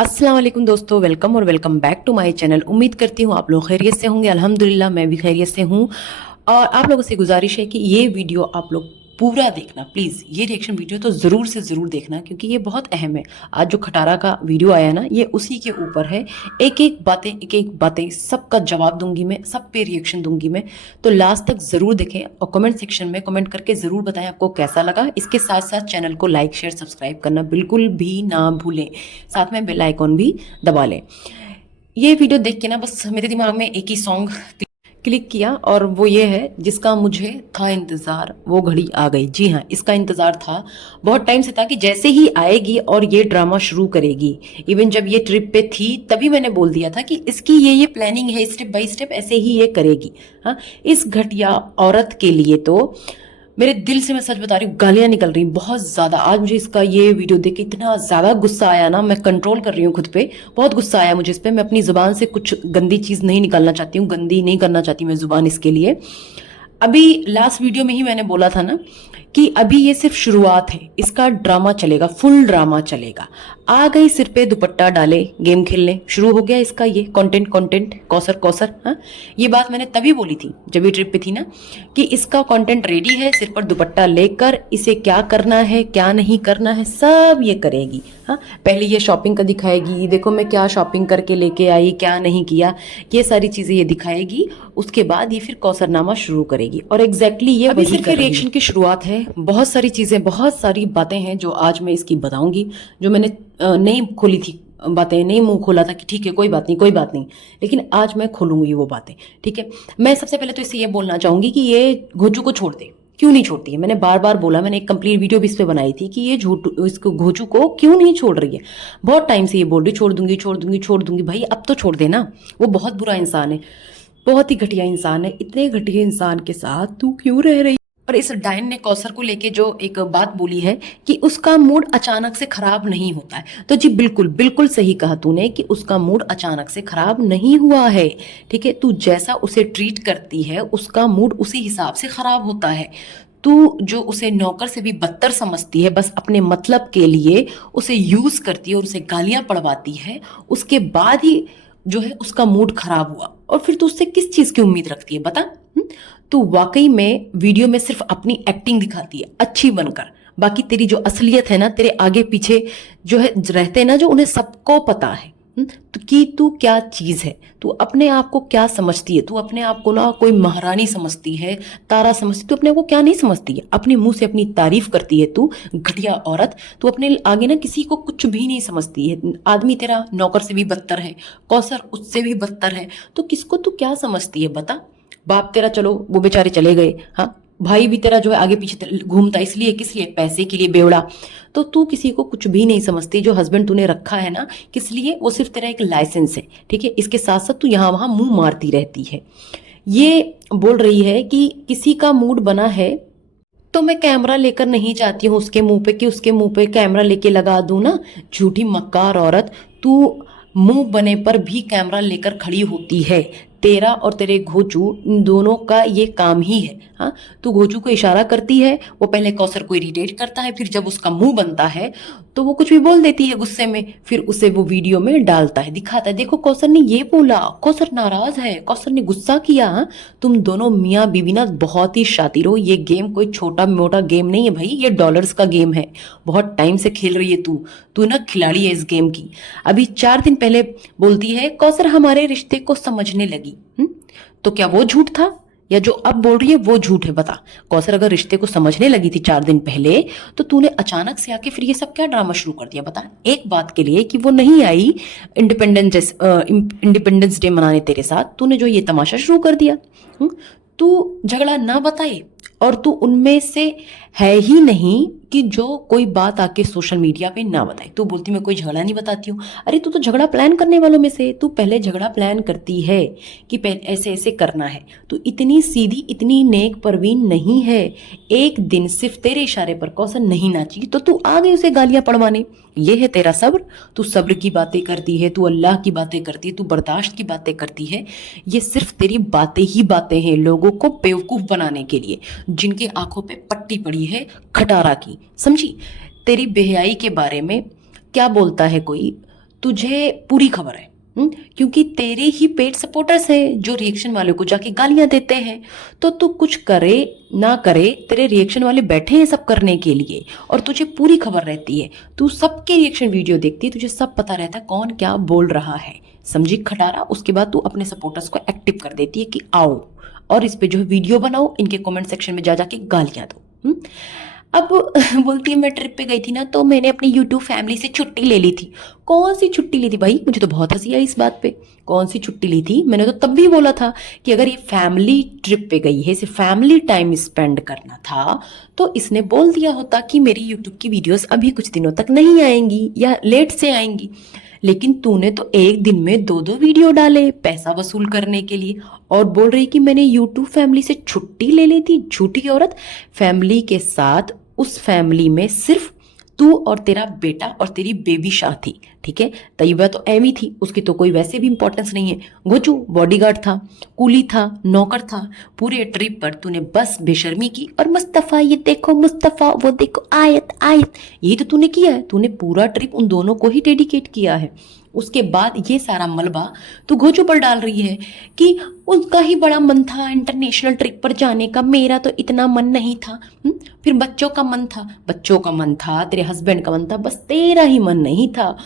अस्सलाम वालेकुम दोस्तों, वेलकम और welcome back to my channel. उम्मीद करती हूँ आप लोग खैरियत से होंगे। अल्हम्दुलिल्लाह मैं भी खैरियत से हूँ। और आप लोगों से गुजारिश है कि ये वीडियो आप लोग पूरा देखना प्लीज़। ये रिएक्शन वीडियो तो ज़रूर से ज़रूर देखना क्योंकि ये बहुत अहम है। आज जो खटारा का वीडियो आया ना, ये उसी के ऊपर है। एक एक बातें सबका जवाब दूंगी मैं, सब पे रिएक्शन दूंगी मैं। तो लास्ट तक ज़रूर देखें और कमेंट सेक्शन में कमेंट करके ज़रूर बताएं आपको कैसा लगा। इसके साथ साथ चैनल को लाइक शेयर सब्सक्राइब करना बिल्कुल भी ना भूलें। साथ में बेल आइकॉन भी दबा लें। ये वीडियो देख के ना बस मेरे दिमाग में एक ही सॉन्ग क्लिक किया और वो ये है जिसका मुझे था इंतज़ार, वो घड़ी आ गई। जी हाँ, इसका इंतज़ार था, बहुत टाइम से था कि जैसे ही आएगी और ये ड्रामा शुरू करेगी। इवन जब ये ट्रिप पे थी तभी मैंने बोल दिया था कि इसकी ये प्लानिंग है, स्टेप बाय स्टेप ऐसे ही ये करेगी। हाँ, इस घटिया औरत के लिए तो मेरे दिल से मैं सच बता रही हूँ गालियां निकल रही बहुत ज्यादा। आज मुझे इसका ये वीडियो देख के इतना ज्यादा गुस्सा आया ना, मैं कंट्रोल कर रही हूँ खुद पे। बहुत गुस्सा आया मुझे इस पे। मैं अपनी जुबान से कुछ गंदी चीज नहीं निकालना चाहती हूँ, गंदी नहीं करना चाहती मैं जुबान इसके लिए। अभी लास्ट वीडियो में ही मैंने बोला था ना कि अभी ये सिर्फ शुरुआत है, इसका ड्रामा चलेगा, फुल ड्रामा चलेगा। आ गई सिर पे दुपट्टा डाले गेम खेलने, शुरू हो गया इसका ये कंटेंट कौसर कौसर। हाँ, ये बात मैंने तभी बोली थी जब ये ट्रिप पे थी ना कि इसका कंटेंट रेडी है, सिर पर दुपट्टा लेकर इसे क्या करना है क्या नहीं करना है सब ये करेगी। हाँ, पहले ये शॉपिंग का दिखाएगी, देखो मैं क्या शॉपिंग करके लेके आई, क्या नहीं किया, ये सारी चीजें ये दिखाएगी। उसके बाद ये फिर कौसरनामा शुरू करेगी और एग्जैक्टली ये अभी सिर्फ रिएक्शन की शुरुआत है। बहुत सारी चीजें, बहुत सारी बातें हैं जो आज मैं इसकी बताऊंगी, जो मैंने नहीं खोली थी बातें, नहीं मुंह खोला था कि ठीक है कोई बात नहीं कोई बात नहीं, लेकिन आज मैं खोलूंगी वो बातें। ठीक है, मैं सबसे पहले तो इससे ये बोलना चाहूंगी कि ये घोचू को छोड़ दे। क्यों नहीं छोड़ती है? मैंने बार बार बोला, मैंने एक कंप्लीट वीडियो भी इस पे बनाई थी कि ये इसको घोचू को क्यों नहीं छोड़ रही है। बहुत टाइम से ये बोल रही छोड़ दूंगी छोड़ दूंगी छोड़ दूंगी। भाई अब तो छोड़ देना, वो बहुत बुरा इंसान है, बहुत ही घटिया इंसान है। इतने घटिया इंसान के साथ तू क्यों रह रही? और इस डायन ने कौसर को लेके जो एक बात बोली है कि उसका मूड अचानक से खराब नहीं होता है, तो जी बिल्कुल बिल्कुल सही कहा तूने कि उसका मूड अचानक से खराब नहीं हुआ है। ठीक है, तू जैसा उसे ट्रीट करती है उसका मूड उसी हिसाब से खराब होता है। तू जो उसे नौकर से भी बदतर समझती है, बस अपने मतलब के लिए उसे यूज करती है और उसे गालियां पड़वाती है, उसके बाद ही जो है उसका मूड खराब हुआ। और फिर तू उससे किस चीज की उम्मीद रखती है बता? तू वाकई में वीडियो में सिर्फ अपनी एक्टिंग दिखाती है अच्छी बनकर, बाकी तेरी जो असलियत है ना, तेरे आगे पीछे जो है रहते हैं ना, जो उन्हें सबको पता है तो कि तू क्या चीज है। तू अपने आप को क्या समझती है? तू अपने आप को ना कोई महारानी समझती है, तारा समझती है। तू अपने को क्या नहीं समझती है? अपने मुंह से अपनी तारीफ करती है तू, घटिया औरत। तू अपने आगे ना किसी को कुछ भी नहीं समझती है। आदमी तेरा नौकर से भी बदतर है, कौसर उससे भी बदतर है, तो किसको तू क्या समझती है बता? बाप तेरा चलो वो बेचारे चले गए, हाँ, भाई भी तेरा जो है आगे पीछे घूमता, इसलिए किस लिए? पैसे के लिए, बेवड़ा। तो तू किसी को कुछ भी नहीं समझती। जो हस्बैंड तूने रखा है ना, किस लिए? वो सिर्फ तेरा एक लाइसेंस है। ठीक है, इसके साथ साथ तू यहाँ वहां मुंह मारती रहती है। ये बोल रही है कि किसी का मूड बना है तो मैं कैमरा लेकर नहीं जाती हूँ उसके मुंह पे कि उसके मुंह पे कैमरा लेके लगा दूं ना। झूठी मक्कार औरत, तू मुंह बने पर भी कैमरा लेकर खड़ी होती है। तेरा और तेरे घोचू इन दोनों का ये काम ही है। हाँ, तू घोचू को इशारा करती है, वो पहले कौसर को इरिटेट करता है, फिर जब उसका मुंह बनता है तो वो कुछ भी बोल देती है गुस्से में, फिर उसे वो वीडियो में डालता है, दिखाता है देखो कौसर ने ये बोला, कौसर नाराज है, कौसर ने गुस्सा किया। हाँ? तुम दोनों मियाँ बीवी ना बहुत ही शातिर हो। ये गेम कोई छोटा मोटा गेम नहीं है भाई, ये डॉलर्स का गेम है। बहुत टाइम से खेल रही है तू, तू ना खिलाड़ी है इस गेम की। अभी 4 दिन पहले बोलती है कौसर हमारे रिश्ते को समझने लगी। तो क्या वो झूठ था या जो अब बोल रही है वो झूठ है? बता। कौसर अगर रिश्ते को समझने लगी थी 4 दिन पहले, तो तूने अचानक से आके फिर ये सब क्या ड्रामा शुरू कर दिया? बता। एक बात के लिए कि वो नहीं आई इंडिपेंडेंस डे मनाने तेरे साथ, तूने जो ये तमाशा शुरू कर दिया। तू झगड़ा ना बताए और तू उनमें से है ही नहीं कि जो कोई बात आके सोशल मीडिया पे ना बताए। तू बोलती मैं कोई झगड़ा नहीं बताती हूँ। अरे तू तो झगड़ा प्लान करने वालों में से, तू पहले झगड़ा प्लान करती है कि ऐसे ऐसे करना है। तू इतनी सीधी, इतनी नेक परवीन नहीं है। एक दिन सिर्फ तेरे इशारे पर कौसर नहीं नाची तो तू आ गई उसे गालियां पड़वाने। ये है तेरा सब्र? तू सब्र की बातें करती है, तू अल्लाह की बातें करती है, तू बर्दाश्त की बातें करती है। ये सिर्फ तेरी बातें ही बातें हैं लोगों को बेवकूफ बनाने के लिए, जिनके आंखों पे पट्टी पड़ी है खटारा की। समझी? तेरी बेहयाई के बारे में क्या बोलता है कोई? तुझे पूरी खबर है। क्योंकि तेरे ही पेड सपोर्टर्स हैं जो रिएक्शन वाले को जाके गालियां देते हैं। तो तू कुछ करे ना करे, तेरे रिएक्शन वाले बैठे हैं सब करने के लिए, और तुझे पूरी खबर रहती है। तू सबके रिएक्शन वीडियो देखती है, तुझे सब पता रहता है कौन क्या बोल रहा है। समझी खटारा? उसके बाद तू अपने सपोर्टर्स को एक्टिव कर देती है कि आओ और इस पे जो है वीडियो बनाओ, इनके कमेंट सेक्शन में जा जाके गालियां दो। अब बोलती है मैं ट्रिप पे गई थी ना, तो मैंने अपनी यूट्यूब फैमिली से छुट्टी ले ली थी। कौन सी छुट्टी ली थी भाई? मुझे तो बहुत हंसी आई इस बात पे। कौन सी छुट्टी ली थी? मैंने तो तब भी बोला था कि अगर ये फैमिली ट्रिप पे गई है, इसे फैमिली टाइम स्पेंड करना था, तो इसने बोल दिया होता कि मेरी यूट्यूब की वीडियोस अभी कुछ दिनों तक नहीं आएंगी या लेट से आएंगी। लेकिन तूने तो एक दिन में 2-2 वीडियो डाले पैसा वसूल करने के लिए, और बोल रही कि मैंने यूट्यूब फैमिली से छुट्टी ले ली थी। झूठी औरत। फैमिली के साथ उस फैमिली में सिर्फ तू और तेरा बेटा और तेरी बेबी शाह थी, ठीक है? तैयबा तो एमी थी, उसकी तो कोई वैसे भी इंपॉर्टेंस नहीं है। गोचू बॉडीगार्ड था, कूली था, नौकर था। पूरे ट्रिप पर तूने बस बेशर्मी की और मुस्तफ़ा ये देखो, मुस्तफ़ा वो देखो, आयत आयत, यही तो तूने किया है। तूने पूरा ट्रिप उन दोनों को ही डेडिकेट किया है। उसके बाद ये सारा मलबा तू गोचू पर डाल रही है कि उनका ही बड़ा मन था इंटरनेशनल ट्रिप पर जाने का, मेरा तो इतना मन नहीं था। फिर बच्चों का मन था, बच्चों का मन था, तेरे हस्बैंड का मन था, बस तेरा ही मन नहीं था।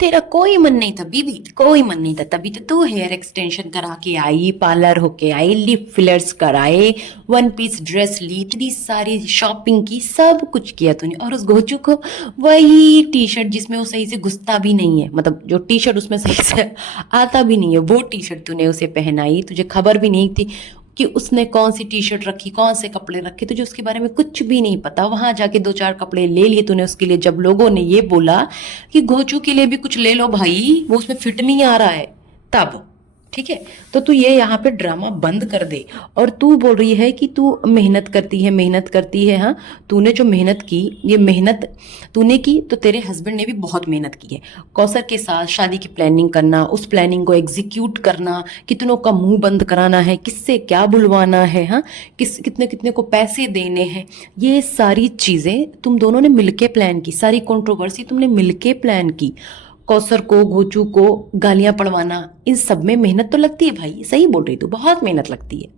तेरा कोई मन नहीं था बीबी, कोई मन नहीं था। तभी तो तू हेयर एक्सटेंशन करा के आई, पार्लर होके आई, लिप फिलर्स कराए, 1 पीस ड्रेस ली, इतनी सारी शॉपिंग की, सब कुछ किया तूने। और उस गोचू को वही टी शर्ट जिसमें वो सही से घुसता भी नहीं है, मतलब जो टी शर्ट उसमें सही से आता भी नहीं है, वो टी शर्ट तूने उसे पहनाई। तुझे खबर भी नहीं थी कि उसने कौन सी टी शर्ट रखी, कौन से कपड़े रखे, तुझे उसके बारे में कुछ भी नहीं पता। वहां जाके 2-4 कपड़े ले लिए तूने उसके लिए। जब लोगों ने ये बोला कि गोचू के लिए भी कुछ ले लो भाई, वो उसमें फिट नहीं आ रहा है, तब ठीक है। तो तू ये यहाँ पे ड्रामा बंद कर दे। और तू बोल रही है कि तू मेहनत करती है, मेहनत करती है। हाँ, तूने जो मेहनत की, ये मेहनत तूने की तो तेरे हस्बैंड ने भी बहुत मेहनत की है। कौसर के साथ शादी की प्लानिंग करना, उस प्लानिंग को एग्जीक्यूट करना, कितनों का मुंह बंद कराना है, किससे क्या बुलवाना है, हाँ, कितने कितने को पैसे देने हैं, ये सारी चीजें तुम दोनों ने मिलके प्लान की। सारी कंट्रोवर्सी तुमने मिलके प्लान की। कौसर को, गोचू को गालियां पड़वाना, इन सब में मेहनत तो लगती है भाई। सही बोल रही तू, बहुत मेहनत लगती है।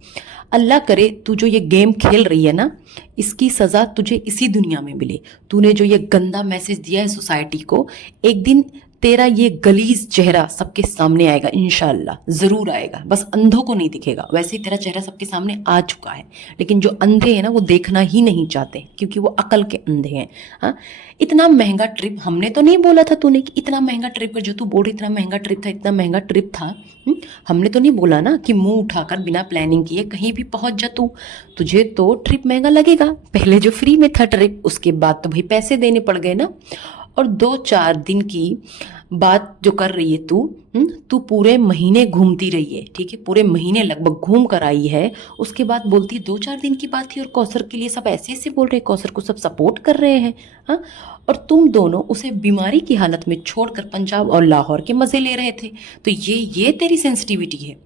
अल्लाह करे तू जो ये गेम खेल रही है ना, इसकी सजा तुझे इसी दुनिया में मिले। तूने जो ये गंदा मैसेज दिया है सोसाइटी को, एक दिन तेरा ये गलीज चेहरा सबके सामने आएगा, इंशाल्लाह जरूर आएगा। बस अंधों को नहीं दिखेगा। वैसे ही तेरा चेहरा सबके सामने आ चुका है, लेकिन जो अंधे हैं ना, वो देखना ही नहीं चाहते, क्योंकि वो अकल के अंधे हैं। हाँ, इतना महंगा ट्रिप हमने तो नहीं बोला था तूने कि इतना महंगा ट्रिप, जो तू बोल रही इतना महंगा ट्रिप था, इतना महंगा ट्रिप था। हमने तो नहीं बोला ना कि मुंह उठाकर बिना प्लानिंग किए कहीं भी पहुंच जा तू। तुझे तो ट्रिप महंगा लगेगा। पहले जो फ्री में था ट्रिप, उसके बाद तो भाई पैसे देने पड़ गए ना। और 2-4 दिन की बात जो कर रही है तू पूरे महीने घूमती रही है, ठीक है? पूरे महीने लगभग घूम कर आई है। उसके बाद बोलती है 2-4 दिन की बात थी और कौसर के लिए सब ऐसे ऐसे बोल रहे हैं, कौसर को सब सपोर्ट कर रहे हैं। हाँ, और तुम दोनों उसे बीमारी की हालत में छोड़कर पंजाब और लाहौर के मजे ले रहे थे। तो ये तेरी सेंसिटिविटी है,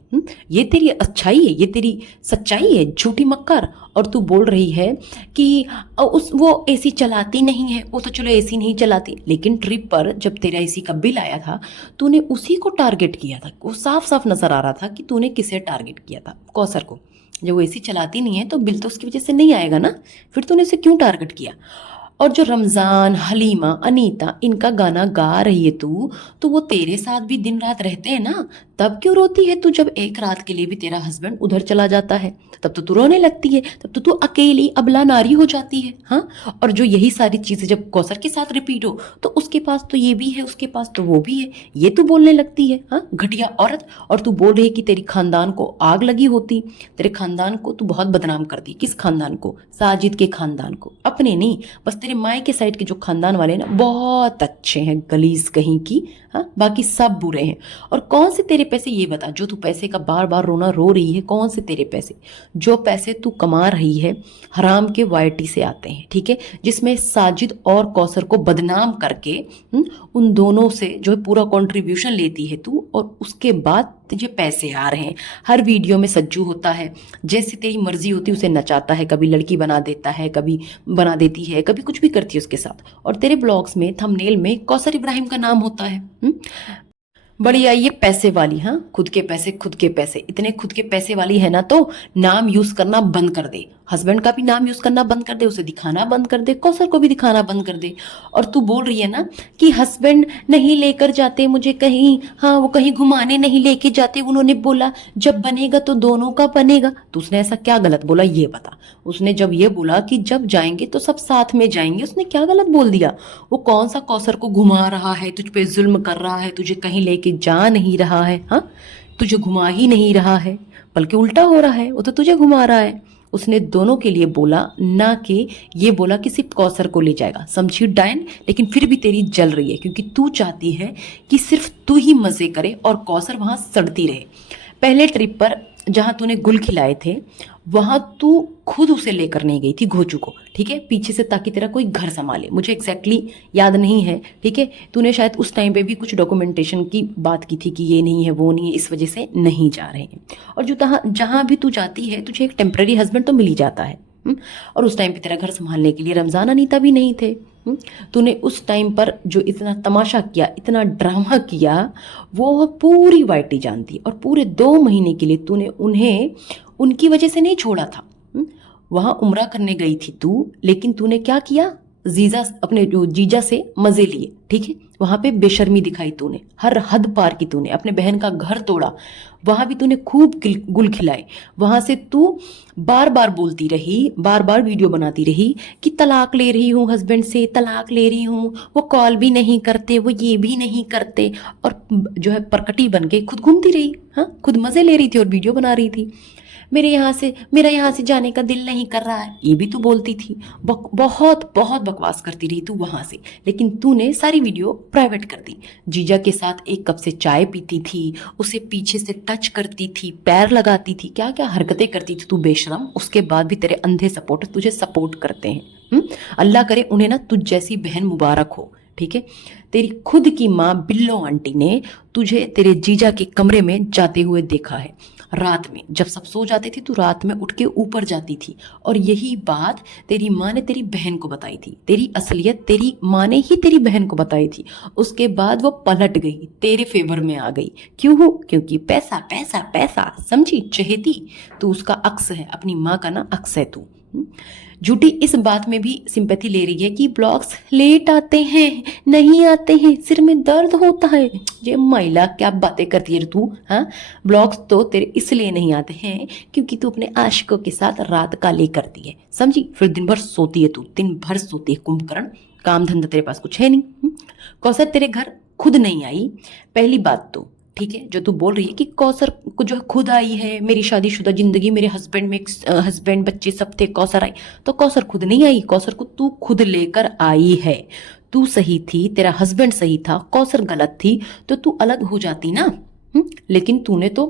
ये तेरी अच्छाई है, ये तेरी सच्चाई है, झूठी मक्कार। और तू बोल रही है कि वो एसी चलाती नहीं है, वो तो चलो एसी नहीं चलाती, लेकिन ट्रिप पर जब तेरा एसी का बिल आया था, तूने उसी को टारगेट किया था। वो साफ साफ नजर आ रहा था कि तूने किसे टारगेट किया था, कौसर को। जब वो एसी चलाती नहीं है तो बिल तो उसकी वजह से नहीं आएगा ना, फिर तूने उसे क्यों टारगेट किया? और जो रमजान, हलीमा, अनीता, इनका गाना गा रही है तू, तो वो तेरे साथ भी दिन रात रहते हैं ना, तब क्यों रोती है तू? जब एक रात के लिए भी तेरा हस्बैंड उधर चला जाता है, तब तो तू रोने लगती है, तब तो तू अकेली अबला नारी हो जाती है। हाँ, और जो यही सारी चीजें जब कौसर के साथ रिपीट हो, तो उसके पास तो ये भी है, उसके पास तो वो भी है, ये तू बोलने लगती है। हाँ, घटिया औरत। और तू बोल रही है कि तेरी खानदान को आग लगी होती, तेरे खानदान को तू बहुत बदनाम करती। किस खानदान को? साजिद के खानदान को, अपने नहीं। बस तेरे माए के साइड के जो खानदान वाले ना बहुत अच्छे हैं, गलीज कहीं की। हाँ, बाकी सब बुरे हैं। और कौन से तेरे पैसे, ये बता, जो तू पैसे का बार बार रोना रो रही है, कौन से तेरे पैसे? जो पैसे तू कमा रही है हराम के वाईटी से आते हैं, ठीक है? जिसमें साजिद और कौसर को बदनाम करके उन दोनों से जो है पूरा कंट्रीब्यूशन लेती है तू, और उसके बाद तुझे पैसे आ रहे हैं। हर वीडियो में सज्जू होता है, जैसे तेरी मर्जी होती है उसे नचाता है, कभी लड़की बना देता है, कभी बना देती है, कभी कुछ भी करती है उसके साथ। और तेरे ब्लॉग्स में थंबनेल में कौसर इब्राहिम का नाम होता है। बड़ी आई ये पैसे वाली, हाँ, खुद के पैसे, खुद के पैसे, इतने खुद के पैसे वाली है ना तो नाम यूज करना बंद कर दे। हस्बैंड का भी नाम यूज करना बंद कर दे, उसे दिखाना बंद कर दे, कौसर को भी दिखाना बंद कर दे। और तू बोल रही है ना कि हस्बैंड नहीं लेकर जाते मुझे कहीं, हाँ वो कहीं घुमाने नहीं लेके जाते, उन्होंने बोला जब बनेगा तो दोनों का बनेगा। तो उसने ऐसा क्या गलत बोला ये बता। उसने जब ये बोला कि जब जाएंगे तो सब साथ में जाएंगे, उसने क्या गलत बोल दिया? वो कौन सा कौसर को घुमा रहा है, तुझ पे जुल्म कर रहा है, तुझे कहीं लेके जा नहीं रहा है, हाँ, तुझे घुमा ही नहीं रहा है, बल्कि उल्टा हो रहा है, वो तो तुझे घुमा रहा है। उसने दोनों के लिए बोला, ना कि ये बोला कि सिर्फ कौसर को ले जाएगा। समझी डायन? लेकिन फिर भी तेरी जल रही है क्योंकि तू चाहती है कि सिर्फ तू ही मजे करे और कौसर वहां सड़ती रहे। पहले ट्रिप पर जहां तूने गुल खिलाए थे वहां तू खुद उसे लेकर नहीं गई थी घोचू को, ठीक है, पीछे से, ताकि तेरा कोई घर संभाले। मुझे एग्जैक्टली याद नहीं है, ठीक है। तूने शायद उस टाइम पे भी कुछ डॉक्यूमेंटेशन की बात की थी कि ये नहीं है वो नहीं है, इस वजह से नहीं जा रहे हैं। और जो जहां भी तू जाती है तुझे एक टेम्पररी हस्बैंड तो मिल ही जाता है। और उस टाइम पे तेरा घर संभालने के लिए रमजान अनीता भी नहीं थे। तूने उस टाइम पर जो इतना तमाशा किया, इतना ड्रामा किया, वो पूरी वाइटी जानती। और पूरे 2 महीने के लिए तूने उन्हें उनकी वजह से नहीं छोड़ा था। वहां उम्रा करने गई थी तू, लेकिन तूने क्या किया? जीजा, अपने जो जीजा से मजे लिए, ठीक है। वहां पे बेशर्मी दिखाई तूने, हर हद पार की तूने, अपने बहन का घर तोड़ा, वहां भी तूने खूब गुल खिलाए। वहां से तू बार बार बोलती रही, बार बार वीडियो बनाती रही कि तलाक ले रही हूँ हस्बैंड से, तलाक ले रही हूँ, वो कॉल भी नहीं करते, वो ये भी नहीं करते, और जो है परकटी बन के खुद घूमती रही, हाँ, खुद मजे ले रही थी और वीडियो बना रही थी। मेरा यहाँ से जाने का दिल नहीं कर रहा है, ये भी तू बोलती थी। बहुत बहुत बकवास करती रही तू वहां से, लेकिन तूने सारी वीडियो प्राइवेट कर दी। जीजा के साथ एक कप से चाय पीती थी, उसे पीछे से टच करती थी, पैर लगाती थी, क्या क्या हरकतें करती थी तू बेशरम। उसके बाद भी तेरे अंधे सपोर्ट तुझे सपोर्ट करते हैं। अल्लाह करे उन्हें ना तुझ जैसी बहन मुबारक हो, ठीक है। तेरी खुद की माँ बिल्लो आंटी ने तुझे तेरे जीजा के कमरे में जाते हुए देखा है। रात में जब सब सो जाते थे, तू रात में उठ के ऊपर जाती थी, और यही बात तेरी माँ ने तेरी बहन को बताई थी। तेरी असलियत तेरी माँ ने ही तेरी बहन को बताई थी। उसके बाद वो पलट गई, तेरे फेवर में आ गई। क्यों? क्योंकि पैसा पैसा पैसा, समझी चहेती? तू उसका अक्स है, अपनी माँ का ना अक्स है तू। झूठी इस बात में भी सिंपैथी ले रही है कि ब्लॉग्स लेट आते हैं, नहीं आते हैं, सिर में दर्द होता है। ये महिला क्या बातें करती है तू, हाँ? ब्लॉग्स तो तेरे इसलिए नहीं आते हैं क्योंकि तू अपने आशिकों के साथ रात काले करती है, समझी? फिर दिन भर सोती है तू, दिन भर सोती है, कुंभकर्ण, काम धंधा तेरे पास कुछ है नहीं। कौसर तेरे घर खुद नहीं आई, पहली बात तो, ठीक है। जो तू बोल रही है कि कौसर को जो खुद आई है, मेरी शादीशुदा जिंदगी, मेरे हस्बैंड में हस्बैंड बच्चे सब थे, कौसर आई, तो कौसर खुद नहीं आई, कौसर को तू खुद लेकर आई है। तू सही थी, तेरा हस्बैंड सही था, कौसर गलत थी, तो तू अलग हो जाती ना। लेकिन तूने तो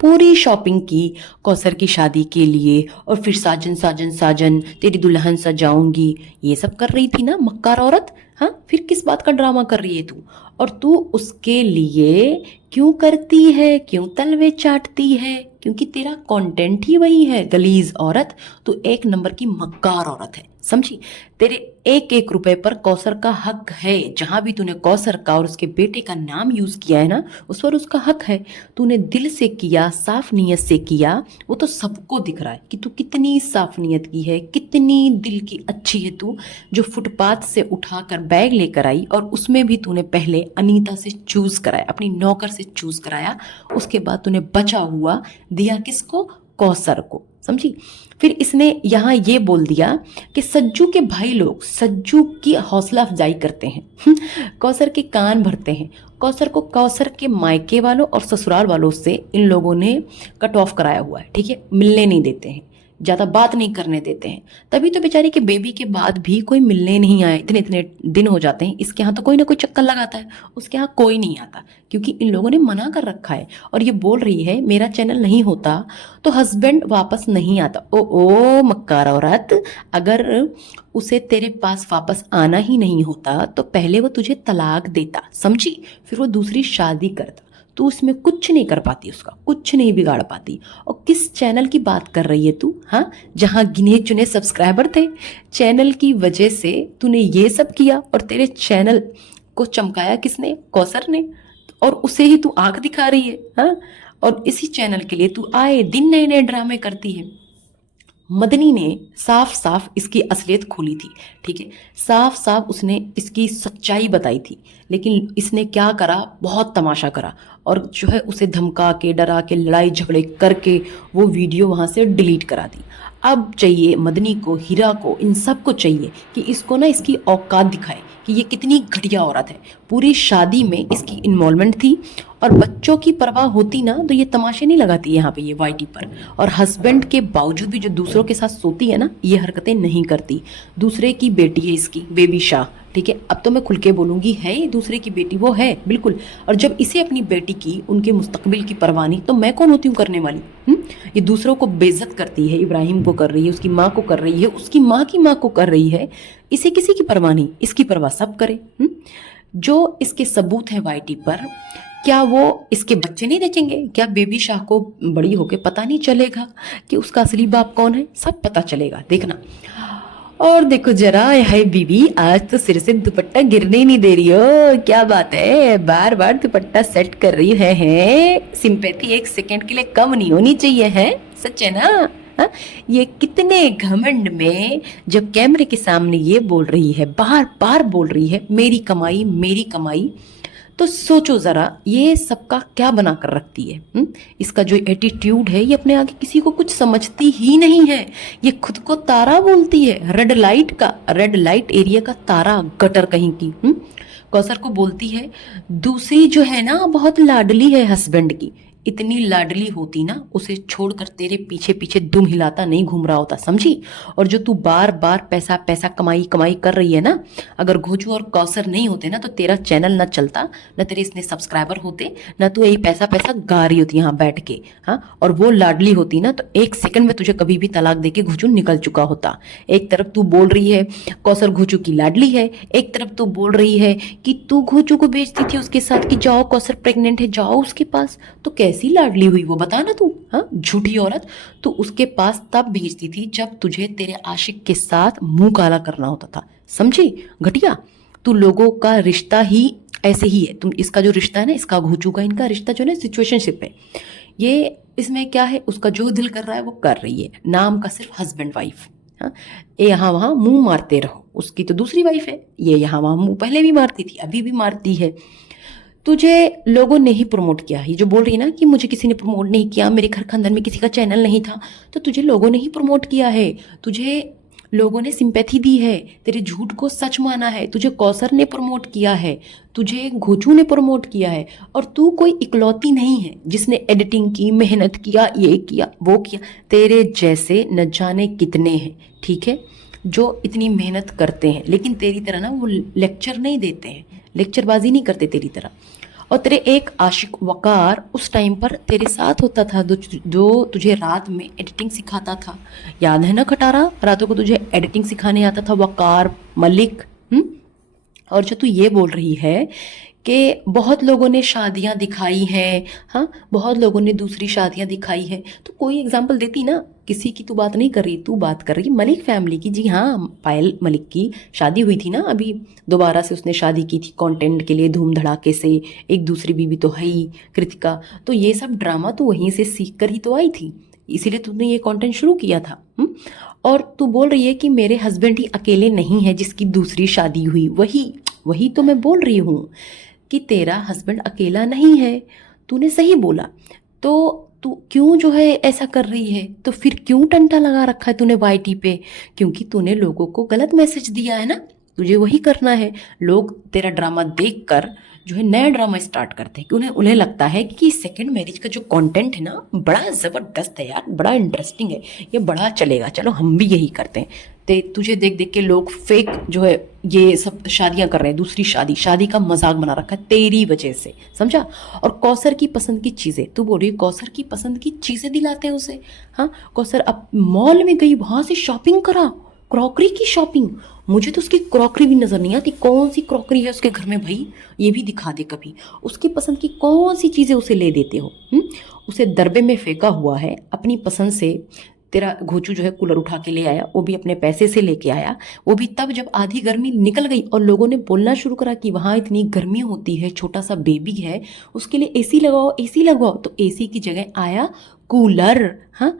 पूरी शॉपिंग की कौसर की शादी के लिए, और फिर साजन साजन साजन तेरी दुल्हन सजाऊंगी, ये सब कर रही थी ना मक्कार औरत, हाँ? फिर किस बात का ड्रामा कर रही है तू? और तू उसके लिए क्यों करती है, क्यों तलवे चाटती है? क्योंकि तेरा कंटेंट ही वही है, गलीज औरत। तू 1 नंबर की मक्कार औरत है, समझी? तेरे 1-1 रुपए पर कौसर का हक है। जहां भी तूने कौसर का और उसके बेटे का नाम यूज किया है ना, उस पर उसका हक है। तूने दिल से किया, साफ नीयत से किया, वो तो सबको दिख रहा है कि तू कितनी साफ नीयत की है, कितनी दिल की अच्छी है तू, जो फुटपाथ से उठाकर बैग लेकर आई, और उसमें भी तूने पहले अनीता से चूज कराया, अपनी नौकर से चूज कराया, उसके बाद तूने बचा हुआ दिया किसको? कौसर को, समझी? फिर इसने यहाँ ये बोल दिया कि सज्जू के भाई लोग सज्जू की हौसला अफजाई करते हैं, कौसर के कान भरते हैं, कौसर को कौसर के मायके वालों और ससुराल वालों से इन लोगों ने कट ऑफ कराया हुआ है, ठीक है, मिलने नहीं देते हैं, ज़्यादा बात नहीं करने देते हैं। तभी तो बेचारी के बेबी के बाद भी कोई मिलने नहीं आया, इतने इतने दिन हो जाते हैं। इसके यहाँ तो कोई ना कोई चक्कर लगाता है, उसके यहाँ कोई नहीं आता, क्योंकि इन लोगों ने मना कर रखा है। और ये बोल रही है मेरा चैनल नहीं होता तो हस्बैंड वापस नहीं आता। ओ मक्कार औरत, अगर उसे तेरे पास वापस आना ही नहीं होता तो पहले वो तुझे तलाक देता, समझी? फिर वो दूसरी शादी करता। तू उसमें कुछ नहीं कर पाती, उसका कुछ नहीं बिगाड़ पाती। और किस चैनल की बात कर रही है तू? हाँ, जहाँ गिने चुने सब्सक्राइबर थे, चैनल की वजह से तूने ये सब किया। और तेरे चैनल को चमकाया किसने? कौसर ने। और उसे ही तू आंख दिखा रही है। हाँ, और इसी चैनल के लिए तू आए दिन नए नए ड्रामे करती है। मदनी ने साफ साफ इसकी असलियत खोली थी, ठीक है, साफ साफ उसने इसकी सच्चाई बताई थी। लेकिन इसने क्या करा? बहुत तमाशा करा और जो है उसे धमका के, डरा के, लड़ाई झगड़े करके वो वीडियो वहाँ से डिलीट करा दी। अब चाहिए मदनी को, हीरा को, इन सब को चाहिए कि इसको ना इसकी औकात दिखाए कि ये कितनी घटिया औरत है। पूरी शादी में इसकी इन्वॉल्वमेंट थी और बच्चों की परवाह होती ना तो ये तमाशे नहीं लगाती यहाँ पे ये वाईटी पर। और हस्बैंड के बावजूद भी जो दूसरों के साथ सोती है ना, ये हरकतें नहीं करती। दूसरे की बेटी है इसकी, बेबी शाह, ठीक है, अब तो मैं खुल के बोलूँगी, है ये दूसरे की बेटी, वो है बिल्कुल। और जब इसे अपनी बेटी की, उनके मुस्तकबिल की परवाह नहीं, तो मैं कौन होती हूँ करने वाली? ये दूसरों को बेइज्जत करती है, इब्राहिम को कर रही है, उसकी माँ को कर रही है, उसकी माँ की माँ को कर रही है। इसे किसी की परवाह नहीं, इसकी परवाह सब करे। जो इसके सबूत हैं वाईटी पर, क्या वो इसके बच्चे नहीं देखेंगे? क्या बेबी शाह को बड़ी होके पता नहीं चलेगा कि उसका असली बाप कौन है? सब पता चलेगा, देखना। और देखो जरा, है बीबी, आज तो सिर से दुपट्टा गिरने ही नहीं दे रही हो। क्या बात है, बार बार दुपट्टा सेट कर रही है। सिंपैथी एक सेकंड के लिए कम नहीं होनी चाहिए, है? सच है ना? हा? ये कितने घमंड में जब कैमरे के सामने ये बोल रही है, बार बार बोल रही है, मेरी कमाई मेरी कमाई, तो सोचो जरा ये सबका क्या बना कर रखती है। इसका जो एटीट्यूड है, ये अपने आगे किसी को कुछ समझती ही नहीं है। ये खुद को तारा बोलती है, रेड लाइट का, रेड लाइट एरिया का तारा, गटर कहीं की। कौसर को बोलती है दूसरी जो है ना बहुत लाडली है हस्बैंड की। इतनी लाडली होती ना, उसे छोड़कर तेरे पीछे पीछे दुम हिलाता नहीं घूम रहा होता, समझी? और जो तू बार बार पैसा पैसा कमाई कमाई कर रही है ना, अगर घोचू और कौसर नहीं होते ना तो तेरा चैनल ना चलता, ना तेरे इतने सब्सक्राइबर होते, ना तू यही पैसा पैसा गा रही होती यहाँ बैठ के। हाँ, और वो लाडली होती ना तो एक सेकंड में तुझे कभी भी तलाक देके घोचू निकल चुका होता। एक तरफ तू बोल रही है कौसर घोचू की लाडली है, एक तरफ तू बोल रही है कि तू घोचू को भेजती थी उसके साथ कि जाओ कौसर प्रेग्नेंट है, जाओ उसके पास। तो कैसी लाडली हुई वो बता ना तू? हाँ, झूठी औरत। तू उसके पास तब भेजती थी जब तुझे तेरे आशिक के साथ मुंह काला करना होता था, समझी? घटिया। तू लोगों का रिश्ता ही ऐसे ही है। तुम इसका जो रिश्ता है ना, इसका घोचू का, इनका रिश्ता जो है सिचुएशनशिप है। ये इसमें क्या है, उसका जो दिल कर रहा है वो कर रही है, नाम का सिर्फ हस्बैंड वाइफ। हाँ, ये यहाँ वहाँ मुंह मारते रहो। उसकी तो दूसरी वाइफ है, ये यहाँ वहाँ मुंह पहले भी मारती थी, अभी भी मारती है। तुझे लोगों ने ही प्रमोट किया। ये जो बोल रही है ना कि मुझे किसी ने प्रमोट नहीं किया, मेरे घर खानदान में किसी का चैनल नहीं था, तो तुझे लोगों ने ही प्रमोट किया है। तुझे लोगों ने सिंपैथी दी है, तेरे झूठ को सच माना है। तुझे कौसर ने प्रमोट किया है, तुझे घोचू ने प्रमोट किया है। और तू कोई इकलौती नहीं है जिसने एडिटिंग की, मेहनत किया, ये किया वो किया। तेरे जैसे न जाने कितने हैं, ठीक है, जो इतनी मेहनत करते हैं, लेकिन तेरी तरह ना वो लेक्चर नहीं देते हैं, लेक्चरबाजी नहीं करते तेरी तरह। और तेरे एक आशिक वकार उस टाइम पर तेरे साथ होता था, जो तुझे रात में एडिटिंग सिखाता था। याद है ना खटारा, रातों को तुझे एडिटिंग सिखाने आता था, वकार मलिक। और जो तू ये बोल रही है कि बहुत लोगों ने शादियां दिखाई हैं, हाँ, बहुत लोगों ने दूसरी शादियां दिखाई हैं, तो कोई एग्जाम्पल देती ना। किसी की तू बात नहीं कर रही, तू बात कर रही मलिक फैमिली की। जी हाँ, पायल मलिक की शादी हुई थी ना, अभी दोबारा से उसने शादी की थी कंटेंट के लिए धूम धड़ाके से। एक दूसरी बीवी तो है ही, कृतिका। तो ये सब ड्रामा तो वहीं से सीख कर ही तो आई थी, इसीलिए तूने ये कंटेंट शुरू किया था। और तू बोल रही है कि मेरे हस्बैंड ही अकेले नहीं है जिसकी दूसरी शादी हुई। वही तो मैं बोल रही हूँ कि तेरा हस्बैंड अकेला नहीं है। तूने सही बोला। तो तू क्यों जो है ऐसा कर रही है? तो फिर क्यों टंटा लगा रखा है तूने वाईटी पे? क्योंकि तूने लोगों को गलत मैसेज दिया है ना, तुझे वही करना है। लोग तेरा ड्रामा देखकर जो है नया ड्रामा स्टार्ट करते हैं कि उन्हें लगता है कि सेकंड मैरिज का जो कंटेंट है ना, बड़ा ज़बरदस्त है यार, बड़ा इंटरेस्टिंग है, ये बड़ा चलेगा, चलो हम भी यही करते हैं। तुझे देख देख के लोग फेक जो है ये सब शादियां कर रहे हैं, दूसरी शादी का मजाक बना रखा है तेरी वजह से, समझा? और कौसर की पसंद की चीज़ें, तू बोल रही है कौसर की पसंद की चीज़ें दिलाते हैं उसे। हाँ, कौसर अब मॉल में गई, वहाँ से शॉपिंग करा, क्रॉकरी की शॉपिंग, मुझे तो उसकी क्रॉकरी भी नजर नहीं आती, कौन सी क्रॉकरी है उसके घर में भाई, ये भी दिखा दे कभी। उसकी पसंद की कौन सी चीजें उसे ले देते हो? उसे दरबे में फेंका हुआ है अपनी पसंद से। तेरा घोचू जो है कूलर उठा के ले आया, वो भी अपने पैसे से लेके आया, वो भी तब जब आधी गर्मी निकल गई और लोगों ने बोलना शुरू करा कि वहां इतनी गर्मी होती है, छोटा सा बेबी है, उसके लिए एसी लगाओ एसी लगवाओ, तो एसी की जगह आया कूलर। हाँ,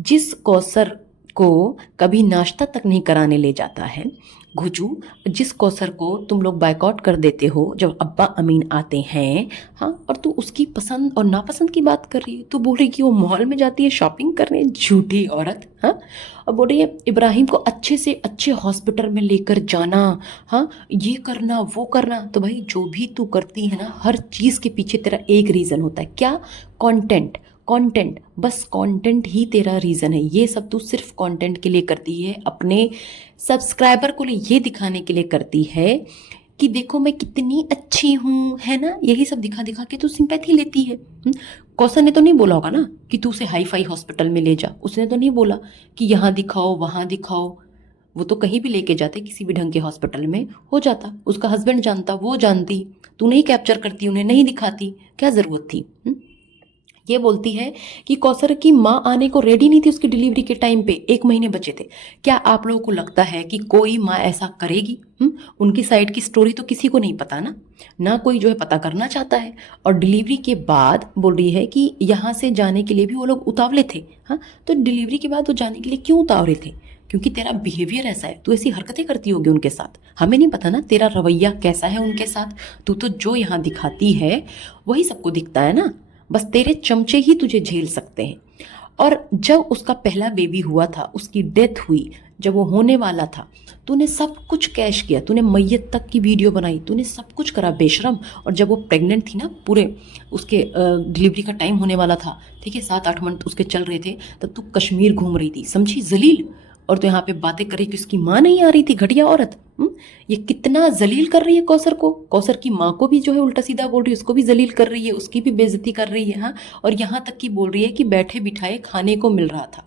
जिस कौसर को कभी नाश्ता तक नहीं कराने ले जाता है घुचू, जिस कौसर को तुम लोग बायकॉट कर देते हो जब अब्बा अमीन आते हैं, हाँ, और तू उसकी पसंद और नापसंद की बात कर रही है। तू बोल रही कि वो मॉल में जाती है शॉपिंग करने, झूठी औरत। हाँ, और बोल रही है इब्राहिम को अच्छे से अच्छे हॉस्पिटल में लेकर जाना, हाँ, ये करना वो करना। तो भाई जो भी तू करती है ना, हर चीज़ के पीछे तेरा एक रीज़न होता है, क्या? कंटेंट। कंटेंट, बस कंटेंट ही तेरा रीज़न है। ये सब तू सिर्फ कंटेंट के लिए करती है, अपने सब्सक्राइबर को ये दिखाने के लिए करती है कि देखो मैं कितनी अच्छी हूँ, है ना। यही सब दिखा दिखा के तू सिंपैथी लेती है। कौसर ने तो नहीं बोला होगा ना कि तू उसे हाई फाई हॉस्पिटल में ले जा, उसने तो नहीं बोला कि यहाँ दिखाओ वहाँ दिखाओ। वो तो कहीं भी लेके जाते, किसी भी ढंग के हॉस्पिटल में हो जाता, उसका हस्बैंड जानता, वो जानती, तू नहीं कैप्चर करती, उन्हें नहीं दिखाती, क्या ज़रूरत थी? ये बोलती है कि कौसर की माँ आने को रेडी नहीं थी उसकी डिलीवरी के टाइम पे, 1 महीने बचे थे। क्या आप लोगों को लगता है कि कोई माँ ऐसा करेगी? उनकी साइड की स्टोरी तो किसी को नहीं पता ना कोई जो है पता करना चाहता है। और डिलीवरी के बाद बोल रही है कि यहाँ से जाने के लिए भी वो लोग उतावले थे। हाँ, तो डिलीवरी के बाद वो जाने के लिए क्यों उतावले थे? क्योंकि तेरा बिहेवियर ऐसा है, तू ऐसी हरकतें करती होगी उनके साथ, हमें नहीं पता ना तेरा रवैया कैसा है उनके साथ। तू तो जो यहाँ दिखाती है वही सबको दिखता है ना, बस तेरे चमचे ही तुझे झेल सकते हैं। और जब उसका पहला बेबी हुआ था, उसकी डेथ हुई, जब वो होने वाला था, तूने सब कुछ कैश किया, तूने मैयत तक की वीडियो बनाई, तूने सब कुछ करा बेशरम। और जब वो प्रेग्नेंट थी ना, पूरे उसके डिलीवरी का टाइम होने वाला था, ठीक है, 7-8 मंथ उसके चल रहे थे, तब तू कश्मीर घूम रही थी, समझी जलील। और तो यहाँ पे बातें कर रही कि उसकी माँ नहीं आ रही थी, घटिया औरत। ये कितना जलील कर रही है कौसर को, कौसर की माँ को भी जो है उल्टा सीधा बोल रही है, उसको भी जलील कर रही है, उसकी भी बेइज्जती कर रही है। हाँ, और यहाँ तक कि बोल रही है कि बैठे बिठाए खाने को मिल रहा था,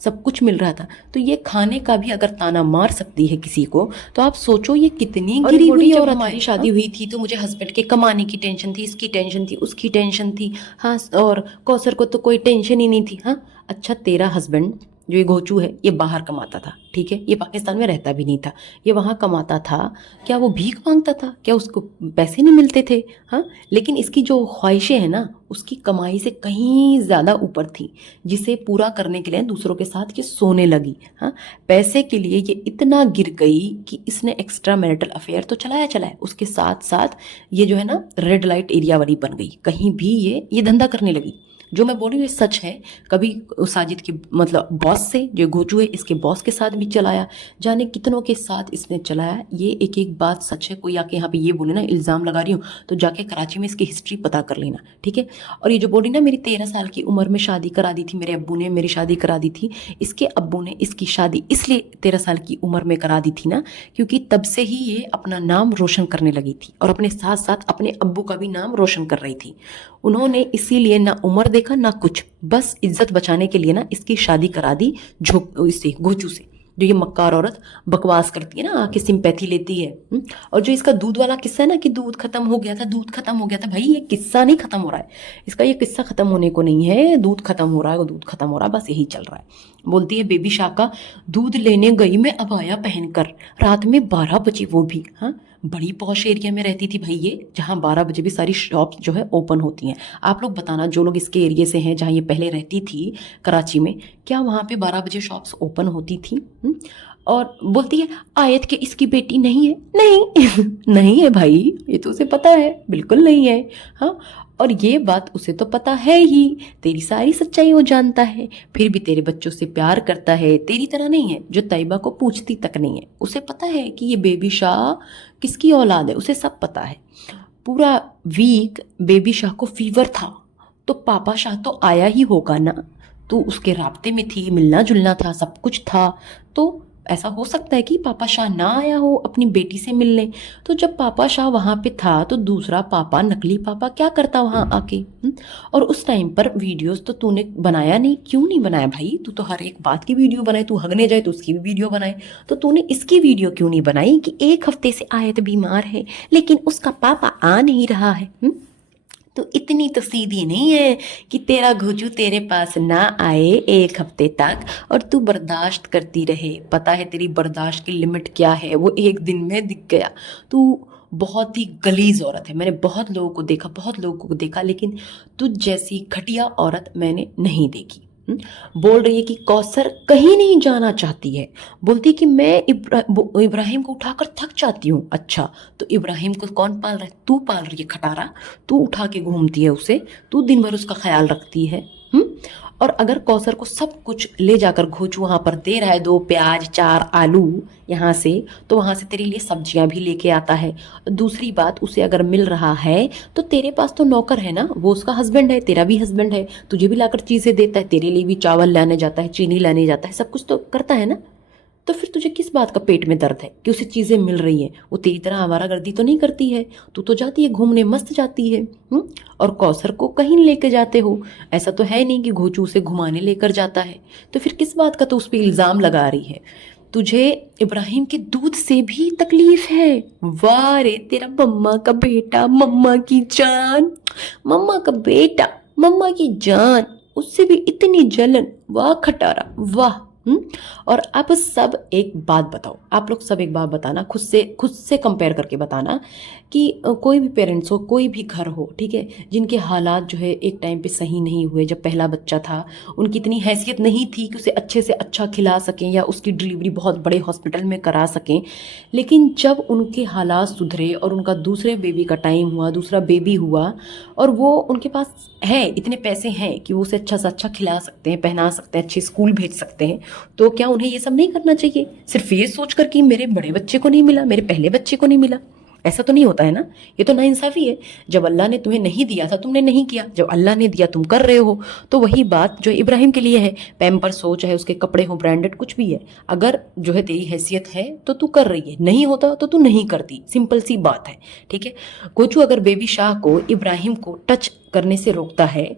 सब कुछ मिल रहा था। तो ये खाने का भी अगर ताना मार सकती है किसी को, तो आप सोचो ये कितनी गिरी हुई औरत है। हमारी शादी हुई थी तो मुझे हस्बैंड के कमाने की टेंशन थी, इसकी टेंशन थी, उसकी टेंशन थी। हाँ, और कौसर को तो कोई टेंशन ही नहीं थी। हाँ, अच्छा, तेरा हस्बैंड जो ये घोचू है ये बाहर कमाता था, ठीक है, ये पाकिस्तान में रहता भी नहीं था, ये वहाँ कमाता था। क्या वो भीख मांगता था? क्या उसको पैसे नहीं मिलते थे? हाँ, लेकिन इसकी जो ख्वाहिशें हैं ना, उसकी कमाई से कहीं ज़्यादा ऊपर थी, जिसे पूरा करने के लिए दूसरों के साथ ये सोने लगी। हाँ, पैसे के लिए ये इतना गिर गई कि इसने एक्स्ट्रा मैरिटल अफेयर तो चलाया, उसके साथ साथ ये जो है ना रेड लाइट एरिया वाली बन गई, कहीं भी ये धंधा करने लगी। जो मैं बोल रही हूँ ये सच है। कभी साजिद के मतलब बॉस से, जो घोचू है इसके बॉस के साथ भी चलाया, जाने कितनों के साथ इसने चलाया। ये एक एक बात सच है। कोई आके यहाँ पे ये बोले ना इल्ज़ाम लगा रही हूँ, तो जाके कराची में इसकी हिस्ट्री पता कर लेना, ठीक है। और ये जो बोल रही ना मेरी 13 साल की उम्र में शादी करा दी थी, मेरे अब्बू ने मेरी शादी करा दी थी, इसके अब्बू ने इसकी शादी इसलिए 13 साल की उम्र में करा दी थी ना, क्योंकि तब से ही ये अपना नाम रोशन करने लगी थी और अपने साथ साथ अपने अब्बू का भी नाम रोशन कर रही थी। उन्होंने इसीलिए ना उम्र देखा ना कुछ, बस इज्जत बचाने के लिए ना इसकी शादी करा दी इससे घोचू से, जो ये मक्कार औरत बकवास करती है ना, आके सिंपैथी लेती है। और जो इसका दूध वाला किस्सा है ना कि दूध खत्म हो गया था, दूध खत्म हो गया था, भाई ये किस्सा नहीं खत्म हो रहा है, इसका ये किस्सा खत्म होने को नहीं है। दूध खत्म हो रहा है, वो दूध खत्म हो रहा है, बस यही चल रहा है। बोलती है बेबी शाका दूध लेने गई मैं अबाया पहनकर, रात में 12 बजे, वो भी हाँ, बड़ी पॉश एरिया में रहती थी भाई ये, जहाँ 12 बजे भी सारी शॉप्स जो है ओपन होती हैं। आप लोग बताना जो लोग इसके एरिया से हैं, जहाँ ये पहले रहती थी कराची में, क्या वहाँ पे 12 बजे शॉप्स ओपन होती थी? और बोलती है आयत के इसकी बेटी नहीं है। नहीं नहीं है भाई, ये तो उसे पता है, बिल्कुल नहीं है। हाँ, और ये बात उसे तो पता है ही, तेरी सारी सच्चाई वो जानता है, फिर भी तेरे बच्चों से प्यार करता है। तेरी तरह नहीं है जो तैयबा को पूछती तक नहीं है, उसे पता है कि ये बेबी शाह किसकी औलाद है, उसे सब पता है। पूरा वीक बेबी शाह को फीवर था, तो पापा शाह तो आया ही होगा ना, तो उसके राब्ते में थी, मिलना जुलना था, सब कुछ था, तो ऐसा हो सकता है कि पापा शाह ना आया हो अपनी बेटी से मिलने। तो जब पापा शाह वहाँ पे था तो दूसरा पापा, नकली पापा क्या करता वहाँ आके? और उस टाइम पर वीडियोस तो तूने बनाया नहीं, क्यों नहीं बनाया भाई? तू तो हर एक बात की वीडियो बनाए, तू हगने जाए तो उसकी भी वीडियो बनाए, तो तूने इसकी वीडियो क्यों नहीं बनाई कि 1 हफ्ते से आयत बीमार है लेकिन उसका पापा आ नहीं रहा है? तो इतनी तो सीधी नहीं है कि तेरा घोचू तेरे पास ना आए 1 हफ्ते तक और तू बर्दाश्त करती रहे। पता है तेरी बर्दाश्त की लिमिट क्या है, वो एक दिन में दिख गया। तू बहुत ही गलीज औरत है, मैंने बहुत लोगों को देखा, बहुत लोगों को देखा, लेकिन तुझ जैसी घटिया औरत मैंने नहीं देखी। बोल रही है कि कौसर कहीं नहीं जाना चाहती है, बोलती कि मैं इब्राहिम को उठाकर थक जाती हूँ। अच्छा, तो इब्राहिम को कौन पाल रहा है? तू पाल रही है खटारा, तू उठा के घूमती है उसे, तू दिन भर उसका ख्याल रखती है। और अगर कौसर को सब कुछ ले जाकर घोचू वहाँ पर दे रहा है, 2 प्याज 4 आलू यहाँ से, तो वहाँ से तेरे लिए सब्जियाँ भी लेके आता है। दूसरी बात, उसे अगर मिल रहा है तो तेरे पास तो नौकर है ना, वो उसका हस्बैंड है, तेरा भी हस्बैंड है, तुझे भी लाकर चीज़ें देता है, तेरे लिए भी चावल लाने जाता है, चीनी लाने जाता है, सब कुछ तो करता है ना। तो फिर तुझे किस बात का पेट में दर्द है कि उसे चीज़ें मिल रही हैं? वो तेरी तरह आवारागर्दी तो नहीं करती है, तू तो जाती है घूमने, मस्त जाती है। और कौसर को कहीं लेके जाते हो, ऐसा तो है नहीं कि घोचू उसे घुमाने लेकर जाता है। तो फिर किस बात का तो उस पर इल्ज़ाम लगा रही है? तुझे इब्राहिम के दूध से भी तकलीफ है? वाह रे तेरा मम्मा का बेटा, मम्मा की जान, मम्मा का बेटा, मम्मा की जान, उससे भी इतनी जलन, वाह खटारा वाह। और आप सब एक बात बताओ, आप लोग सब एक बात बताना, खुद से कंपेयर करके बताना कि कोई भी पेरेंट्स हो, कोई भी घर हो, ठीक है, जिनके हालात जो है एक टाइम पे सही नहीं हुए, जब पहला बच्चा था उनकी इतनी हैसियत नहीं थी कि उसे अच्छे से अच्छा खिला सकें या उसकी डिलीवरी बहुत बड़े हॉस्पिटल में करा सकें, लेकिन जब उनके हालात सुधरे और उनका दूसरे बेबी का टाइम हुआ, दूसरा बेबी हुआ, और वो उनके पास है, इतने पैसे हैं कि वो उसे अच्छा से अच्छा खिला सकते हैं, पहना सकते हैं, अच्छे स्कूल भेज सकते हैं, तो क्या उन्हें ये सब नहीं करना चाहिए? सिर्फ ये सोचकर कि मेरे बड़े बच्चे को नहीं मिला, मेरे पहले बच्चे को नहीं मिला, ऐसा तो नहीं होता है ना। ये तो नाइंसाफी है। जब अल्लाह ने तुम्हें नहीं दिया था तुमने नहीं किया, जब अल्लाह ने दिया तुम कर रहे हो। तो वही बात जो इब्राहिम के लिए है, पैम्पर्स हो चाहे उसके कपड़े हो ब्रांडेड, कुछ भी है, अगर जो है तेरी हैसियत है तो तू कर रही है, नहीं होता तो तू नहीं करती, सिंपल सी बात है, ठीक है। कोचू अगर बेबी शाह को इब्राहिम को टच करने से रोकता है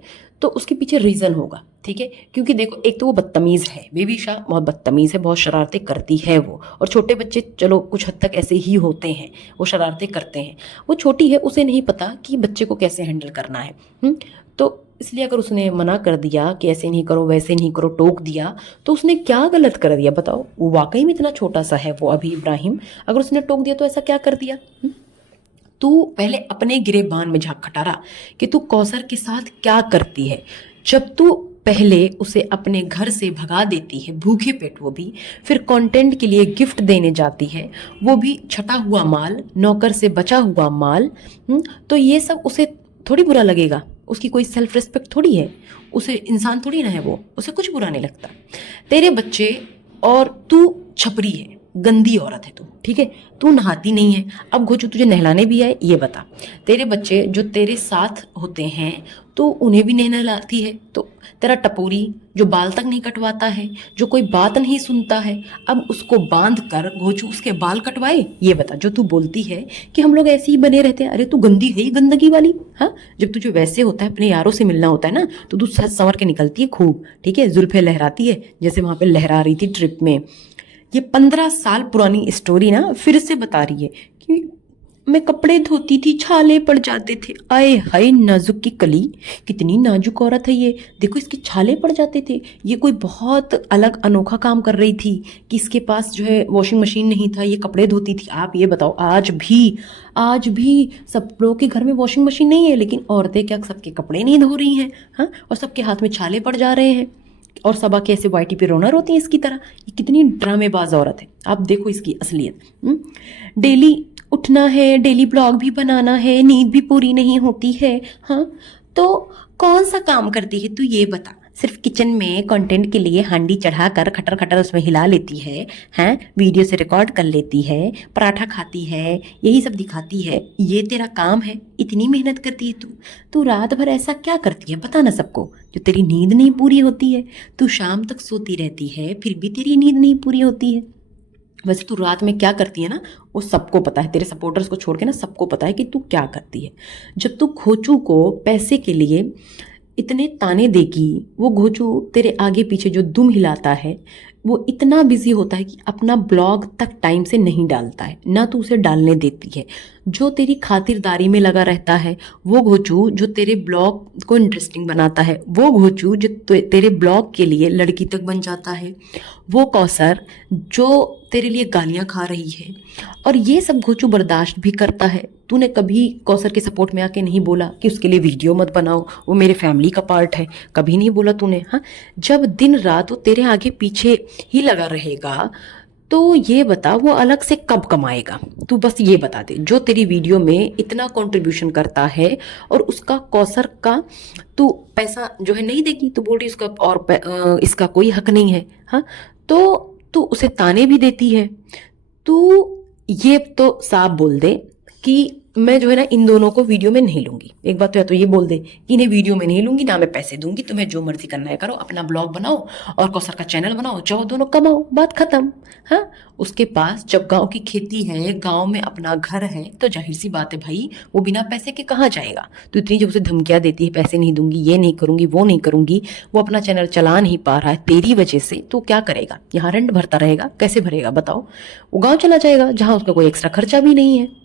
तो उसके पीछे रीज़न होगा, ठीक है। क्योंकि देखो, एक तो वो बदतमीज़ है, बेबी शाह बहुत बदतमीज़ है, बहुत शरारतें करती है वो, और छोटे बच्चे चलो कुछ हद तक ऐसे ही होते हैं, वो शरारतें करते हैं। वो छोटी है, उसे नहीं पता कि बच्चे को कैसे हैंडल करना है। तो इसलिए अगर उसने मना कर दिया कि ऐसे नहीं करो वैसे नहीं करो, टोक दिया, तो उसने क्या गलत कर दिया बताओ? वो वाकई में इतना छोटा सा है वो अभी इब्राहिम, अगर उसने टोक दिया तो ऐसा क्या कर दिया? तू पहले अपने गिरेबान में झांक खटारा कि तू कौसर के साथ क्या करती है। जब तू पहले उसे अपने घर से भगा देती है भूखे पेट, वो भी फिर कंटेंट के लिए गिफ्ट देने जाती है, वो भी छटा हुआ माल, नौकर से बचा हुआ माल, तो ये सब उसे थोड़ी बुरा लगेगा? उसकी कोई सेल्फ रिस्पेक्ट थोड़ी है, उसे इंसान थोड़ी ना है वो, उसे कुछ बुरा नहीं लगता। तेरे बच्चे, और तू छपरी है, गंदी औरत है तू, ठीक है, तू नहाती नहीं है। अब घोचू तुझे नहलाने भी आए ये बता। तेरे बच्चे जो तेरे साथ होते हैं तो उन्हें भी नहीं नहलाती है, तो तेरा टपोरी जो बाल तक नहीं कटवाता है, जो कोई बात नहीं सुनता है, अब उसको बांध कर घोचू उसके बाल कटवाए? ये बता, जो तू बोलती है कि हम लोग ऐसे ही बने रहते हैं, अरे तू गंदी है ही गंदगी वाली। हाँ, जब तुझे वैसे होता है, अपने यारों से मिलना होता है ना, तो तू सज संवर के निकलती है खूब, ठीक है, जुल्फे लहराती है जैसे वहां पे लहरा रही थी ट्रिप में। ये 15 साल पुरानी स्टोरी ना फिर से बता रही है कि मैं कपड़े धोती थी, छाले पड़ जाते थे। आए हाय नाजुक की कली, कितनी नाजुक औरत है ये, देखो इसके छाले पड़ जाते थे। ये कोई बहुत अलग अनोखा काम कर रही थी कि इसके पास जो है वॉशिंग मशीन नहीं था, ये कपड़े धोती थी। आप ये बताओ, आज भी सब लोगों के घर में वॉशिंग मशीन नहीं है, लेकिन औरतें क्या सबके कपड़े नहीं धो रही हैं? हाँ, और सबके हाथ में छाले पड़ जा रहे हैं, और सबा कैसे वाईटी पे रोना रोती है इसकी तरह। ये कितनी ड्रामेबाज औरत है, आप देखो इसकी असलियत। डेली उठना है, डेली ब्लॉग भी बनाना है, नींद भी पूरी नहीं होती है। हाँ, तो कौन सा काम करती है तू ये बता? सिर्फ किचन में कंटेंट के लिए हांडी चढ़ाकर खटर खटर उसमें हिला लेती है, हैं, वीडियो से रिकॉर्ड कर लेती है, पराठा खाती है, यही सब दिखाती है, ये तेरा काम है? इतनी मेहनत करती है तू रात भर ऐसा क्या करती है बता ना सबको, जो तेरी नींद नहीं पूरी होती है? तू शाम तक सोती रहती है फिर भी तेरी नींद नहीं पूरी होती है। वैसे तू रात में क्या करती है ना, वो सबको पता है, तेरे सपोर्टर्स को छोड़ के ना सबको पता है कि तू क्या करती है। जब तू घोचू को पैसे के लिए इतने ताने देगी, वो घोचू तेरे आगे पीछे जो दुम हिलाता है वो इतना बिजी होता है कि अपना ब्लॉग तक टाइम से नहीं डालता है, ना तो उसे डालने देती है। जो तेरी खातिरदारी में लगा रहता है वो घोचू जो तेरे ब्लॉग को इंटरेस्टिंग बनाता है, वो घोचू जो तेरे ब्लॉग के लिए लड़की तक बन जाता है, वो कौसर जो तेरे लिए गालियां खा रही है, और ये सब घोचू बर्दाश्त भी करता है। तूने कभी कौसर के सपोर्ट में आके नहीं बोला कि उसके लिए वीडियो मत बनाओ, वो मेरे फैमिली का पार्ट है, कभी नहीं बोला तूने। हाँ, जब दिन रात वो तेरे आगे पीछे ही लगा रहेगा तो ये बता वो अलग से कब कमाएगा? तू बस ये बता दे, जो तेरी वीडियो में इतना कंट्रीब्यूशन करता है और उसका कौसर का तू पैसा जो है नहीं देगी, तो बोल रही उसका और इसका कोई हक नहीं है। हाँ, तो तू उसे ताने भी देती है। तू ये तो साफ बोल दे कि मैं जो है ना इन दोनों को वीडियो में नहीं लूंगी। एक बात तो या तो ये बोल दे कि इन्हें वीडियो में नहीं लूंगी, ना मैं पैसे दूंगी, तुम्हें जो मर्जी करना है करो, अपना ब्लॉग बनाओ और कौसर का चैनल बनाओ, जाओ दोनों कमाओ, बात खत्म। हाँ, उसके पास जब गांव की खेती है, गांव में अपना घर है, तो जाहिर सी बात है भाई वो बिना पैसे के कहाँ जाएगा। तो इतनी जब उसे धमकियां देती है, पैसे नहीं दूंगी, ये नहीं करूंगी, वो नहीं करूंगी, वो अपना चैनल चला नहीं पा रहा है तेरी वजह से, तो क्या करेगा? यहाँ रेंट भरता रहेगा? कैसे भरेगा बताओ? वो गाँव चला जाएगा जहाँ उसका कोई एक्स्ट्रा खर्चा भी नहीं है।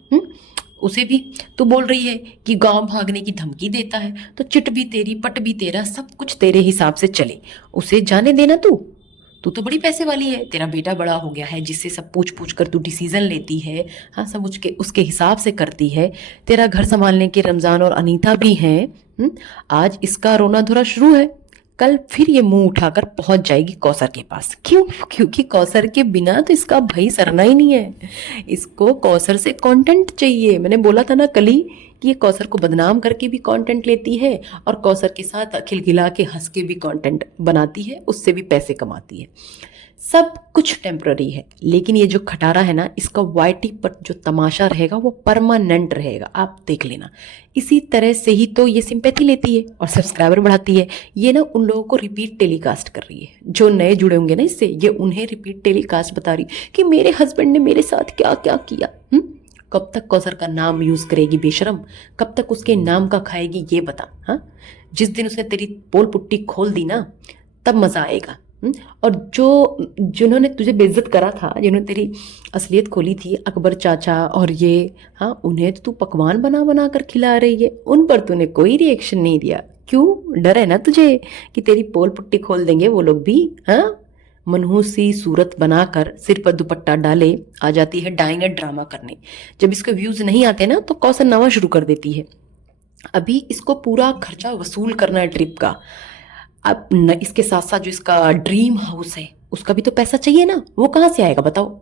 उसे भी तो बोल रही है कि गांव भागने की धमकी देता है, तो चिट भी तेरी, पट भी तेरा, सब कुछ तेरे हिसाब से चले, उसे जाने देना। तू तू तो बड़ी पैसे वाली है, तेरा बेटा बड़ा हो गया है जिससे सब पूछ पूछ कर तू डिसीजन लेती है। हाँ, सब उसके हिसाब से करती है। तेरा घर संभालने के रमजान और अनीता भी हैं। आज इसका रोना धोना शुरू है, कल फिर ये मुंह उठाकर पहुंच जाएगी कौसर के पास। क्यों? क्योंकि कौसर के बिना तो इसका भाई सरना ही नहीं है। इसको कौसर से कंटेंट चाहिए। मैंने बोला था ना कल ही कि ये कौसर को बदनाम करके भी कंटेंट लेती है और कौसर के साथ खिलखिला के हंस के भी कंटेंट बनाती है, उससे भी पैसे कमाती है। सब कुछ टेम्पररी है, लेकिन ये जो खटारा है ना, इसका वाईटी पर जो तमाशा रहेगा वो परमानेंट रहेगा, आप देख लेना। इसी तरह से ही तो ये सिंपैथी लेती है और सब्सक्राइबर बढ़ाती है। ये ना उन लोगों को रिपीट टेलीकास्ट कर रही है, जो नए जुड़े होंगे ना इससे, ये उन्हें रिपीट टेलीकास्ट बता रही कि मेरे हस्बैंड ने मेरे साथ क्या क्या किया। कब तक कौसर का नाम यूज करेगी बेशरम? कब तक उसके नाम का खाएगी ये बता। हाँ, जिस दिन उसने तेरी पोल पुट्टी खोल दी ना, तब मजा आएगा। और जिन्होंने तुझे बेइज्जत करा था, जिन्होंने तेरी असलियत खोली थी, अकबर चाचा और ये, हाँ, उन्हें तो तू पकवान बना बना कर खिला रही है, उन पर तूने कोई रिएक्शन नहीं दिया। क्यों? डर है ना तुझे कि तेरी पोल पुट्टी खोल देंगे वो लोग भी? हाँ, मनहूसी सूरत बनाकर सिर पर दुपट्टा डाले आ जाती है डाइनर ड्रामा करने। जब इसके व्यूज नहीं आते ना तो कौसर नवा शुरू कर देती है। अभी इसको पूरा खर्चा वसूल करना है ट्रिप का। अब इसके साथ साथ जो इसका ड्रीम हाउस है उसका भी तो पैसा चाहिए ना, वो कहाँ से आएगा बताओ?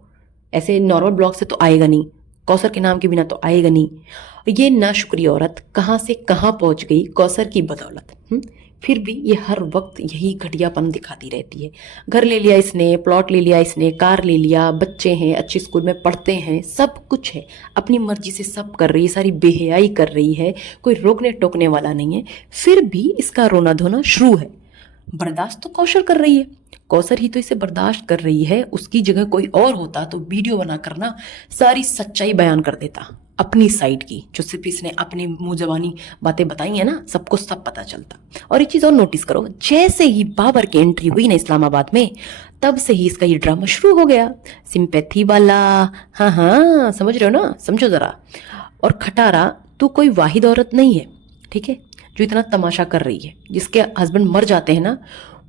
ऐसे नॉर्मल ब्लॉग से तो आएगा नहीं, कौसर के नाम के बिना तो आएगा नहीं। ये नाशुक्री औरत कहाँ से कहाँ पहुंच गई कौसर की बदौलत। फिर भी ये हर वक्त यही घटियापन दिखाती रहती है। घर ले लिया इसने, प्लॉट ले लिया इसने, कार ले लिया, बच्चे हैं, अच्छे स्कूल में पढ़ते हैं, सब कुछ है, अपनी मर्जी से सब कर रही है, सारी बेहयाई कर रही है, कोई रोकने टोकने वाला नहीं है। फिर भी इसका रोना धोना शुरू है। बर्दाश्त तो कौशल कर रही है, कौसर ही तो इसे बर्दाश्त कर रही है। उसकी जगह कोई और होता तो वीडियो बनाकर ना सारी सच्चाई बयान कर देता अपनी साइड की, जो सिर्फ इसने अपने मुंह जबानी बातें बताई है ना, सबको सब पता चलता। और एक चीज और नोटिस करो, जैसे ही बाबर की एंट्री हुई ना इस्लामाबाद में, तब से ही इसका ये ड्रामा शुरू हो गया, सिंपैथी वाला। हाँ हाँ, समझ रहे हो ना? समझो जरा। और खटारा, तू कोई वाहिद औरत नहीं है, ठीक है, जो इतना तमाशा कर रही है। जिसके हस्बैंड मर जाते हैं ना,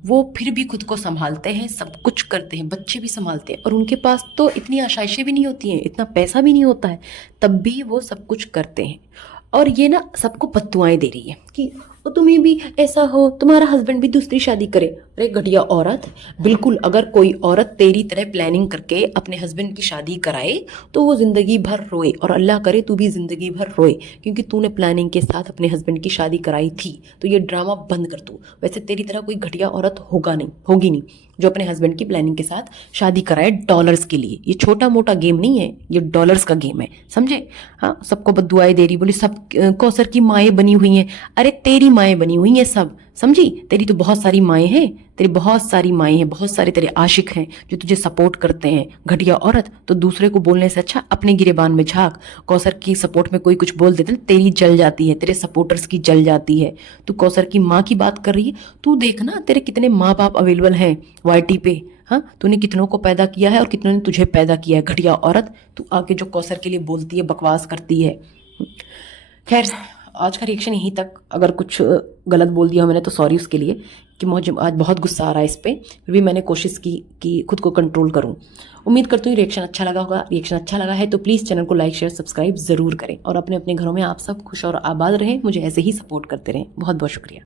वो फिर भी खुद को संभालते हैं, सब कुछ करते हैं, बच्चे भी संभालते हैं, और उनके पास तो इतनी आशाइशें भी नहीं होती हैं, इतना पैसा भी नहीं होता है, तब भी वो सब कुछ करते हैं। और ये ना सबको बद्दुआएं दे रही है कि वो तुम्हें भी ऐसा हो, तुम्हारा हस्बैंड भी दूसरी शादी करे। अरे घटिया औरत, बिल्कुल अगर कोई औरत तेरी तरह प्लानिंग करके अपने हस्बैंड की शादी कराए तो वो जिंदगी भर रोए, और अल्लाह करे तू भी जिंदगी भर रोए, क्योंकि तूने प्लानिंग के साथ अपने हस्बैंड की शादी कराई थी। तो ये ड्रामा बंद कर तू। वैसे तेरी तरह कोई घटिया औरत होगी नहीं जो अपने हस्बैंड की प्लानिंग के साथ शादी कराए डॉलर्स के लिए। ये छोटा मोटा गेम नहीं है, ये डॉलर्स का गेम है, समझे? हाँ, सबको बद्दुआएं दे रही, बोली सब कौसर की माएँ बनी हुई हैं। अरे तेरी माएँ बनी हुई हैं सब, समझी? तेरी तो बहुत सारी माएँ हैं, तेरी बहुत सारी माएँ हैं, बहुत सारे तेरे आशिक हैं जो तुझे सपोर्ट करते हैं। घटिया औरत, तो दूसरे को बोलने से अच्छा अपने गिरेबान में झाँक। कौसर की सपोर्ट में कोई कुछ बोल देता है, तेरी जल जाती है, तेरे सपोर्टर्स की जल जाती है। तू कौसर की माँ की बात कर रही है, तू देखना तेरे कितने माँ बाप अवेलेबल हैं वाईटी पे। हाँ, तूने कितनों को पैदा किया है और कितनों ने तुझे पैदा किया है। घटिया औरत, तू आके जो कौसर के लिए बोलती है, बकवास करती है। खैर, आज का रिएक्शन यहीं तक। अगर कुछ गलत बोल दिया मैंने तो सॉरी उसके लिए, कि मुझे आज बहुत गुस्सा आ रहा है इस पे। फिर भी मैंने कोशिश की कि खुद को कंट्रोल करूं। उम्मीद करती हूँ रिएक्शन अच्छा लगा होगा। रिएक्शन अच्छा लगा है तो प्लीज़ चैनल को लाइक शेयर सब्सक्राइब ज़रूर करें, और अपने अपने घरों में आप सब खुश और आबाद रहें, मुझे ऐसे ही सपोर्ट करते रहें। बहुत बहुत शुक्रिया।